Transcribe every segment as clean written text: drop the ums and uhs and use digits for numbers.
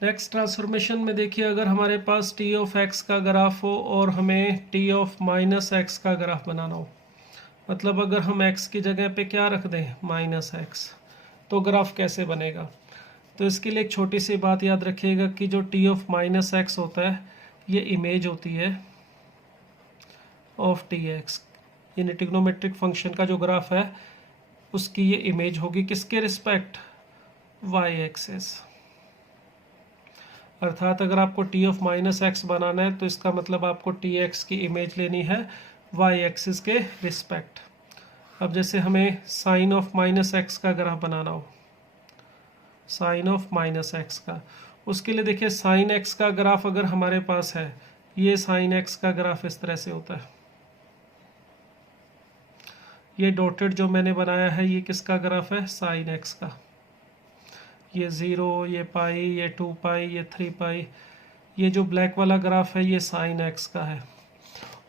Next transformation में देखिए, अगर हमारे पास टी ऑफ एक्स का ग्राफ हो और हमें टी ऑफ माइनस एक्स का ग्राफ बनाना हो, मतलब अगर हम एक्स की जगह पे क्या रख दें, माइनस एक्स, तो ग्राफ कैसे बनेगा। तो इसके लिए एक छोटी सी बात याद रखिएगा कि जो टी ऑफ माइनस एक्स होता है ये इमेज होती है ऑफ टी एक्स, यानी ट्रिग्नोमेट्रिक फंक्शन का जो ग्राफ है उसकी ये इमेज होगी किसके रिस्पेक्ट, वाई एक्सिस। अर्थात अगर आपको टी ऑफ माइनस एक्स बनाना है तो इसका मतलब आपको टी एक्स की इमेज लेनी है वाई एक्सिस के रिस्पेक्ट। अब जैसे हमें साइन ऑफ माइनस एक्स का ग्राफ बनाना हो, साइन ऑफ माइनस एक्स का, उसके लिए देखिए साइन एक्स का ग्राफ अगर हमारे पास है, ये साइन एक्स का ग्राफ इस तरह से होता है। ये डॉटेड जो मैंने बनाया है ये किसका ग्राफ है, साइन एक्स का। ये 0, ये पाई, ये 2 पाई, ये 3 पाई, ये जो ब्लैक वाला ग्राफ है ये साइन एक्स का है।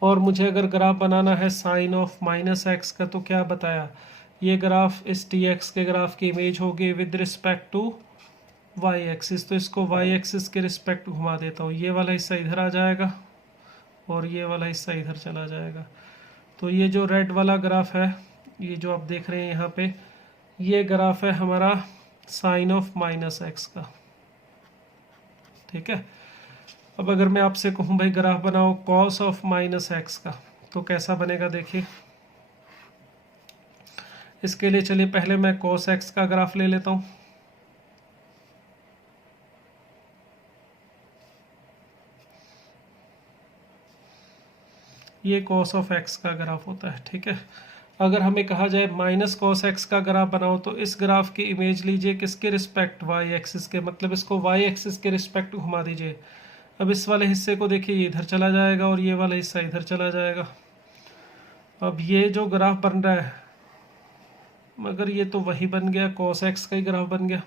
और मुझे अगर ग्राफ बनाना है साइन ऑफ माइनस एक्स का, तो क्या बताया, ये ग्राफ इस टी एक्स के ग्राफ की इमेज होगी with respect to y axis. तो इसको वाई एक्सिस के रिस्पेक्ट घुमा देता हूँ, ये वाला हिस्सा इधर आ जाएगा और ये वाला हिस्सा इधर चला जाएगा। तो ये जो रेड वाला ग्राफ है, ये जो आप देख रहे हैं यहाँ पे, ये ग्राफ है हमारा साइन ऑफ माइनस एक्स का, ठीक है। अब अगर मैं आपसे कहूँ भाई ग्राफ बनाओ कॉस ऑफ माइनस एक्स का, तो कैसा बनेगा देखिए। इसके लिए चलिए पहले मैं कॉस एक्स का ग्राफ ले लेता हूँ। ये कॉस ऑफ एक्स का ग्राफ होता है, ठीक है। अगर हमें कहा जाए माइनस कॉस एक्स का ग्राफ बनाओ, तो इस ग्राफ की इमेज लीजिए किसके रिस्पेक्ट, वाई एक्सिस के, मतलब इसको वाई एक्सिस के रिस्पेक्ट घुमा दीजिए। अब इस वाले हिस्से को देखिए, ये इधर चला जाएगा और ये वाला हिस्सा इधर चला जाएगा। अब ये जो ग्राफ बन रहा है, मगर ये तो वही बन गया, कॉस एक्स का ही ग्राफ बन गया।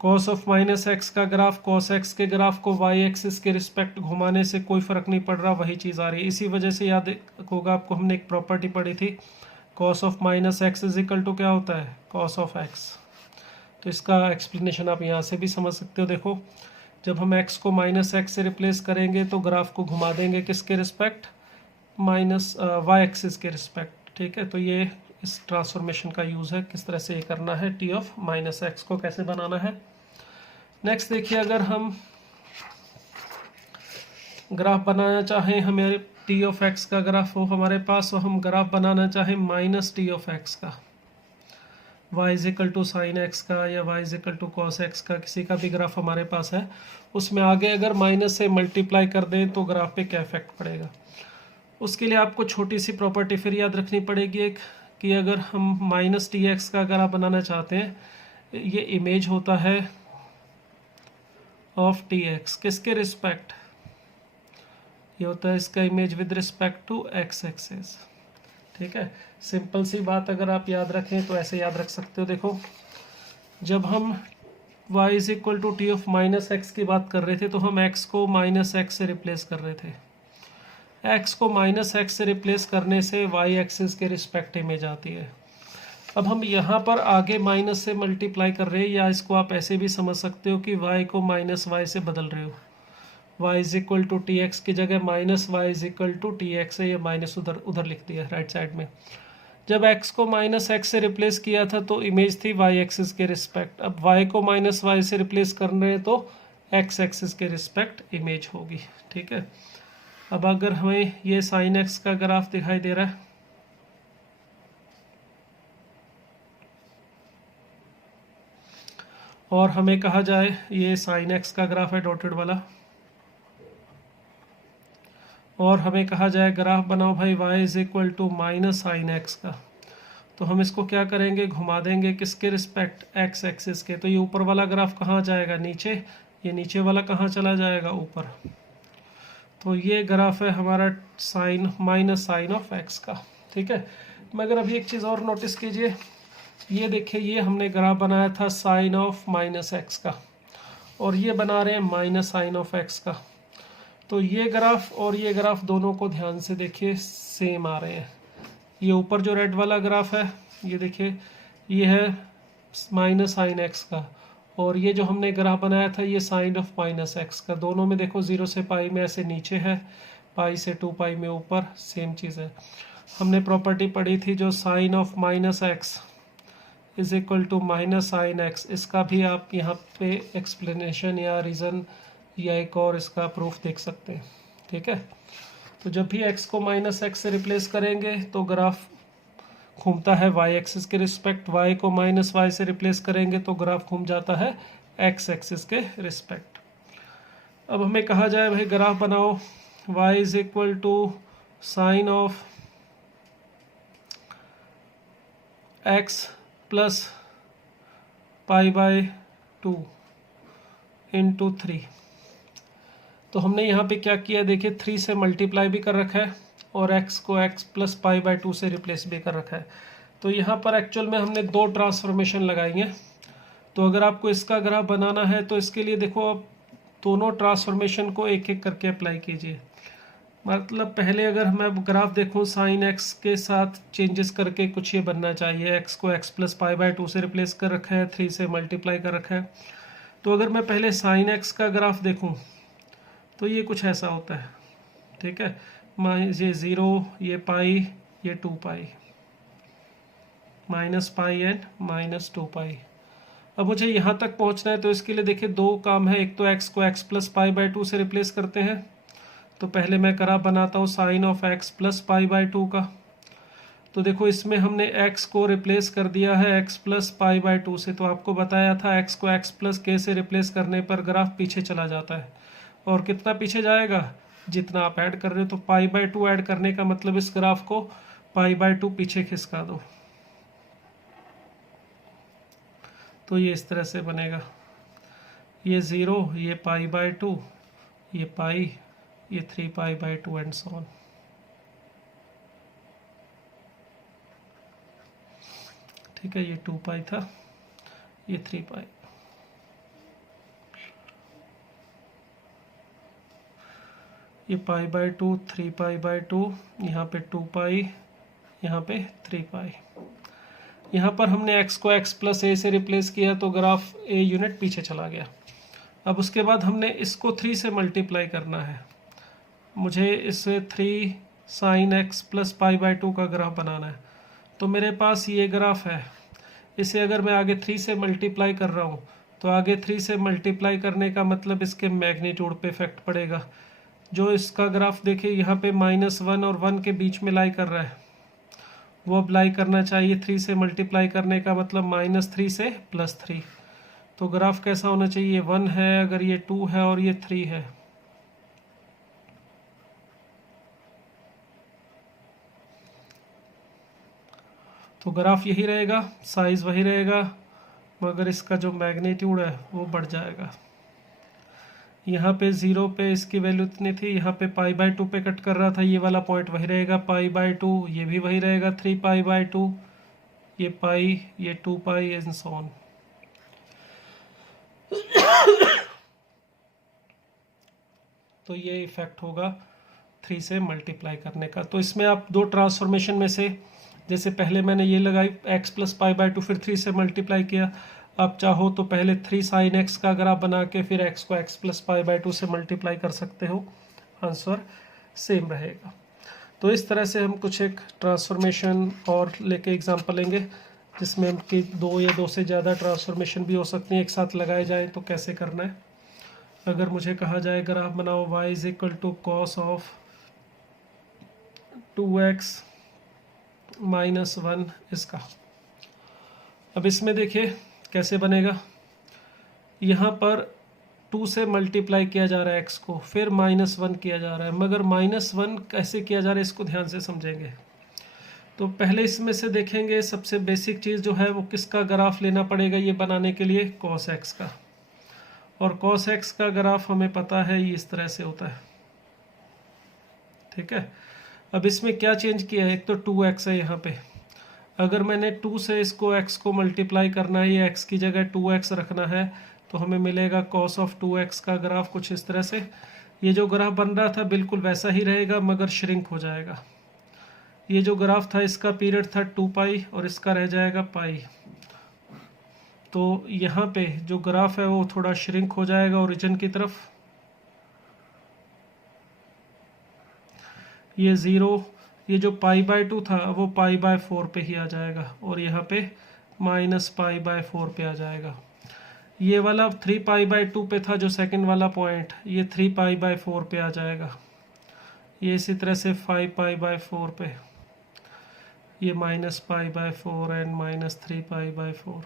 कॉस ऑफ माइनस एक्स का ग्राफ कॉस एक्स के ग्राफ को वाई एक्सिस के रिस्पेक्ट घुमाने से कोई फ़र्क नहीं पड़ रहा, वही चीज़ आ रही है। इसी वजह से याद होगा आपको, हमने एक प्रॉपर्टी पढ़ी थी, cos of minus x is equal to क्या होता है, कॉस ऑफ एक्स। तो इसका एक्सप्लेनेशन आप यहाँ से भी समझ सकते हो। देखो, जब हम एक्स को माइनस एक्स से रिप्लेस करेंगे तो ग्राफ को घुमा देंगे किसके रिस्पेक्ट, माइनस वाई एक्सिस के रिस्पेक्ट, ठीक है। तो ये इस ट्रांसफॉर्मेशन का यूज़ है, किस तरह से ये करना है, टी ऑफ माइनस एक्स को कैसे बनाना है। नेक्स्ट देखिए, अगर हम ग्राफ बनाना चाहें, हमें टी ऑफ एक्स का ग्राफ हो हमारे पास, तो हम ग्राफ बनाना चाहें माइनस टी ऑफ एक्स का, y is equal to sine x का या y is equal to cos x का, किसी का भी ग्राफ हमारे पास है, उसमें आगे अगर माइनस से मल्टीप्लाई कर दें तो ग्राफ पे क्या इफेक्ट पड़ेगा। उसके लिए आपको छोटी सी प्रॉपर्टी फिर याद रखनी पड़ेगी एक, कि अगर हम माइनस टी एक्स का ग्राफ बनाना चाहते हैं, ये इमेज होता है ऑफ टी एक्स किसके रिस्पेक्ट, ये होता है इसका image with respect to x axis, ठीक है। सिंपल सी बात अगर आप याद रखें तो ऐसे याद रख सकते हो। देखो, जब हम y is equal to t of minus x की बात कर रहे थे, तो हम x को माइनस एक्स से रिप्लेस कर रहे थे। x को माइनस एक्स से रिप्लेस करने से y एक्सिस के रिस्पेक्ट इमेज आती है। अब हम यहाँ पर आगे माइनस से मल्टीप्लाई कर रहे हैं, या इसको आप ऐसे भी समझ सकते हो कि y को माइनस वाई से बदल रहे हो। y is equal to t x की जगह minus y is equal to t x है, ये माइनस उधर उधर लिख दिया राइट साइड में। जब x को माइनस एक्स से रिप्लेस किया था तो इमेज थी y एक्सिस के रिस्पेक्ट। अब y को माइनस वाई से रिप्लेस कर रहे हैं तो x एक्सिस के रिस्पेक्ट इमेज होगी, ठीक है। अब अगर हमें ये साइन x का ग्राफ दिखाई दे रहा है, और हमें कहा जाए ये साइन x का ग्राफ है डॉटेड वाला, और हमें कहा जाए ग्राफ बनाओ भाई y is equal to minus sine x का, तो हम इसको क्या करेंगे, घुमा देंगे किसके रिस्पेक्ट, x एक्सिस के। तो ये ऊपर वाला ग्राफ कहाँ जाएगा, नीचे, ये नीचे वाला कहाँ चला जाएगा, ऊपर। तो ये ग्राफ है हमारा sine minus sine of x का, ठीक है। मगर अभी एक चीज़ और नोटिस कीजिए, ये देखिए, ये हमने ग्राफ बनाया था साइन ऑफ माइनस एक्स का, और ये बना रहे हैं माइनस साइन ऑफ एक्स का। तो ये ग्राफ और ये ग्राफ दोनों को ध्यान से देखिए, सेम आ रहे हैं। ये ऊपर जो रेड वाला ग्राफ है, ये देखिए, ये है माइनस साइन एक्स का, और ये जो हमने ग्राफ बनाया था ये साइन ऑफ माइनस एक्स का, दोनों में देखो 0 से पाई में ऐसे नीचे है, पाई से 2 पाई में ऊपर, सेम चीज़ है। हमने प्रॉपर्टी पढ़ी थी जो sine of minus x is equal to minus sine x, इसका भी आप यहाँ पे एक्सप्लेनेशन या रीज़न या एक और इसका प्रूफ देख सकते हैं। ठीक है, तो जब भी x को माइनस एक्स से रिप्लेस करेंगे तो ग्राफ घूमता है y एक्सिस के रिस्पेक्ट, y को माइनस वाई से रिप्लेस करेंगे तो ग्राफ घूम जाता है x एक्सिस के रिस्पेक्ट। अब हमें कहा जाए भाई ग्राफ बनाओ y is equal to sine of x plus pi by 2 into 3। तो हमने यहाँ पे क्या किया, देखिए 3 से मल्टीप्लाई भी कर रखा है और x को x प्लस पाई बाय 2 से रिप्लेस भी कर रखा है। तो यहाँ पर एक्चुअल में हमने 2 ट्रांसफॉर्मेशन लगाई हैं। तो अगर आपको इसका ग्राफ बनाना है तो इसके लिए देखो आप दोनों ट्रांसफॉर्मेशन को एक एक करके अप्लाई कीजिए। मतलब पहले अगर मैं ग्राफ देखूँ साइन एक्स के साथ चेंजेस करके कुछ ये बनना चाहिए, x को x प्लस पाई बाय 2 से रिप्लेस कर रखा है, 3 से मल्टीप्लाई कर रखा है। तो अगर मैं पहले साइन एक्स का ग्राफ देखूँ तो ये कुछ ऐसा होता है। ठीक है, ये 0, ये पाई, ये 2 पाई, माइनस पाई एंड माइनस 2 पाई। अब मुझे यहाँ तक पहुँचना है तो इसके लिए देखिए 2 काम है, एक तो x को x प्लस पाई बाय 2 से रिप्लेस करते हैं। तो पहले मैं ग्राफ बनाता हूँ sine of x plus pi by 2 का। तो देखो इसमें हमने x को रिप्लेस कर दिया है x प्लस पाई बाय 2 से। तो आपको बताया था x को x प्लस k से रिप्लेस करने पर ग्राफ पीछे चला जाता है। और कितना पीछे जाएगा, जितना आप ऐड कर रहे हो। तो पाई बाय 2 ऐड करने का मतलब इस ग्राफ को पाई बाय 2 पीछे खिसका दो, तो ये इस तरह से बनेगा। ये 0, ये पाई बाय 2, ये पाई, ये 3 पाई बाय 2 एंड सो ऑन। ठीक है, ये 2 पाई था, ये 3 पाई, ये पाई बाय 2, 3 पाई बाय 2, यहाँ पे 2 पाई, यहाँ पे 3 पाई। यहाँ पर हमने x को x प्लस ए से रिप्लेस किया तो ग्राफ a यूनिट पीछे चला गया। अब उसके बाद हमने इसको 3 से मल्टीप्लाई करना है। मुझे इसे 3 sine x plus pi by 2 का ग्राफ बनाना है। तो मेरे पास ये ग्राफ है, इसे अगर मैं आगे 3 से मल्टीप्लाई कर रहा हूँ तो आगे 3 से मल्टीप्लाई करने का मतलब इसके मैग्नीट्यूड पे इफेक्ट पड़ेगा। जो इसका ग्राफ देखिए यहाँ पे -1 और 1 के बीच में लाई कर रहा है, वो अब लाई करना चाहिए 3 से मल्टीप्लाई करने का मतलब -3 से +3। तो ग्राफ कैसा होना चाहिए, 1 है, अगर ये 2 है और ये 3 है। तो ग्राफ यही रहेगा, साइज वही रहेगा, मगर इसका जो मैग्नीट्यूड है वो बढ़ जाएगा। यहाँ पे 0 पे इसकी वैल्यू इतनी थी, यहाँ पे पाई बाय 2 पे कट कर रहा था, ये वाला पॉइंट वही रहेगा, पाई बाय 2, ये भी वही रहेगा, 3 पाई बाय 2, ये पाई, ये 2 पाई एंड सो ऑन। तो ये इफेक्ट होगा 3 से मल्टीप्लाई करने का। तो इसमें आप 2 ट्रांसफॉर्मेशन में से, जैसे पहले मैंने ये लगाई x प्लस पाई बाय 2, फिर 3 से मल्टीप्लाई किया। आप चाहो तो पहले 3 साइन एक्स का ग्राफ बना के फिर x को x प्लस पाई बाय 2 से मल्टीप्लाई कर सकते हो, आंसर सेम रहेगा। तो इस तरह से हम कुछ एक ट्रांसफॉर्मेशन और लेके एग्जांपल लेंगे जिसमें उनकी 2 या 2 से ज़्यादा ट्रांसफॉर्मेशन भी हो सकती हैं, एक साथ लगाए जाए तो कैसे करना है। अगर मुझे कहा जाए ग्राफ बनाओ y is equal to cos of 2x -1 इसका। अब इसमें देखिए कैसे बनेगा, यहाँ पर 2 से मल्टीप्लाई किया जा रहा है x को, फिर -1 किया जा रहा है, मगर -1 कैसे किया जा रहा है इसको ध्यान से समझेंगे। तो पहले इसमें से देखेंगे सबसे बेसिक चीज़ जो है वो किसका ग्राफ लेना पड़ेगा ये बनाने के लिए, cos x का। और cos x का ग्राफ हमें पता है ये इस तरह से होता है। ठीक है, अब इसमें क्या चेंज किया है, एक तो 2x है यहाँ पे, अगर मैंने 2 से इसको x को मल्टीप्लाई करना है, ये x की जगह 2x रखना है, तो हमें मिलेगा cos ऑफ 2x का ग्राफ कुछ इस तरह से। ये जो ग्राफ बन रहा था बिल्कुल वैसा ही रहेगा मगर श्रिंक हो जाएगा। ये जो ग्राफ था इसका पीरियड था 2 पाई और इसका रह जाएगा पाई। तो यहाँ पे जो ग्राफ है वो थोड़ा श्रिंक हो जाएगा ओरिजिन की तरफ। ये 0, ये जो π/2 था वो π/4 पे ही आ जाएगा और यहाँ पे -π/4 पे आ जाएगा। ये वाला 3π/2 पे था जो सेकंड वाला पॉइंट, ये 3π/4 पे आ जाएगा। ये इसी तरह से 5π/4 पे, ये -π/4 एंड -3π/4।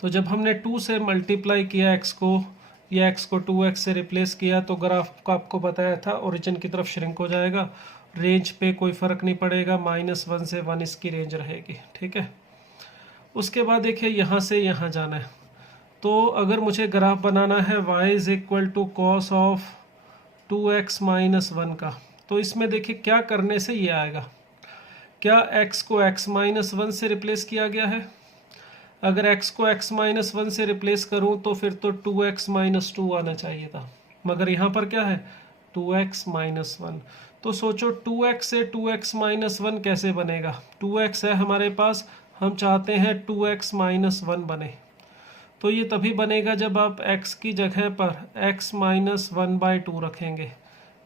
तो जब हमने 2 से मल्टीप्लाई किया x को, या x को 2x से रिप्लेस किया, तो ग्राफ का आपको बताया था ओरिजिन की तरफ श्रिंक हो जाएगा। रेंज पे कोई फ़र्क नहीं पड़ेगा, -1 से 1 इसकी रेंज रहेगी, ठीक है। उसके बाद देखिए यहाँ से यहाँ जाना है, तो अगर मुझे ग्राफ बनाना है y = cos ऑफ 2x - 1 का, तो इसमें देखिए क्या करने से ये आएगा। क्या x को x - 1 से रिप्लेस किया गया है? अगर x को x - 1 से रिप्लेस करूं तो फिर तो 2x - 2 आना चाहिए था, मगर यहाँ पर क्या है 2x - 1। तो सोचो 2x से 2x - 1 कैसे बनेगा। 2x है हमारे पास, हम चाहते हैं 2x - 1 बने, तो ये तभी बनेगा जब आप x की जगह पर x - 1/2 रखेंगे,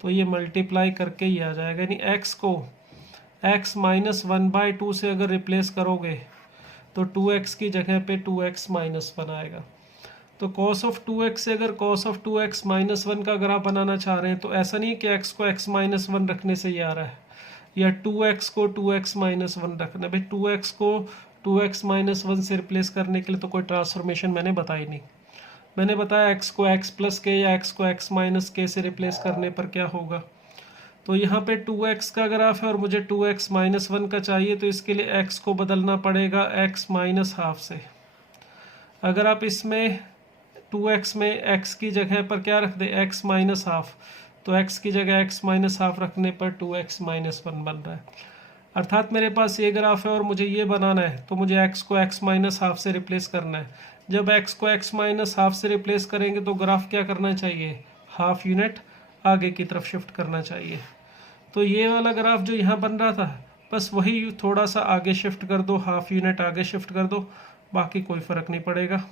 तो ये मल्टीप्लाई करके ही आ जाएगा। यानी x को x - 1/2 से अगर रिप्लेस करोगे तो 2x की जगह पे 2x - 1 आएगा। तो cos ऑफ 2x से अगर cos ऑफ 2x - 1 का ग्राफ बनाना चाह रहे हैं तो ऐसा नहीं है कि x को x - 1 रखने से ये आ रहा है, या 2x को 2x - 1 रखना। भाई 2x को 2x - 1 से रिप्लेस करने के लिए तो कोई ट्रांसफॉर्मेशन मैंने बताई नहीं। मैंने बताया x को x + k या x को x - k से रिप्लेस करने पर क्या होगा। तो यहाँ पे 2x का ग्राफ है और मुझे 2x - 1 का चाहिए, तो इसके लिए x को बदलना पड़ेगा x - ½ से। अगर आप इसमें 2x में x की जगह पर क्या रख दे x - ½ तो x की जगह x - ½ रखने पर 2x - 1 बन रहा है। अर्थात मेरे पास ये ग्राफ है और मुझे ये बनाना है, तो मुझे x को x - ½ से रिप्लेस करना है। जब x को x - ½ से रिप्लेस करेंगे तो ग्राफ क्या करना चाहिए, हाफ यूनिट आगे की तरफ शिफ्ट करना चाहिए। तो ये वाला ग्राफ जो यहाँ बन रहा था, बस वही थोड़ा सा आगे शिफ्ट कर दो, हाफ यूनिट आगे शिफ्ट कर दो, बाकी कोई फ़र्क नहीं पड़ेगा।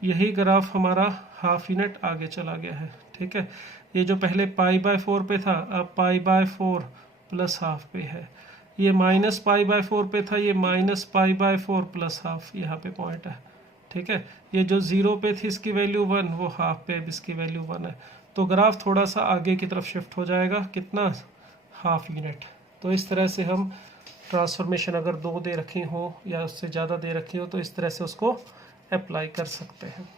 यही ग्राफ हमारा हाफ यूनिट आगे चला गया है, ठीक है। ये जो पहले π/4 पे था, अब π/4 + ½ पे है। ये -π/4 पे था, ये -π/4 + ½ यहाँ पे पॉइंट है, ठीक है। ये जो 0 पे थी इसकी वैल्यू 1, वो हाफ पे अब इसकी वैल्यू 1 है। तो ग्राफ थोड़ा सा आगे की तरफ शिफ्ट हो जाएगा, कितना, हाफ यूनिट। तो इस तरह से हम ट्रांसफॉर्मेशन अगर 2 दे रखी हो या उससे ज़्यादा दे रखी हो तो इस तरह से उसको अप्लाई कर सकते हैं।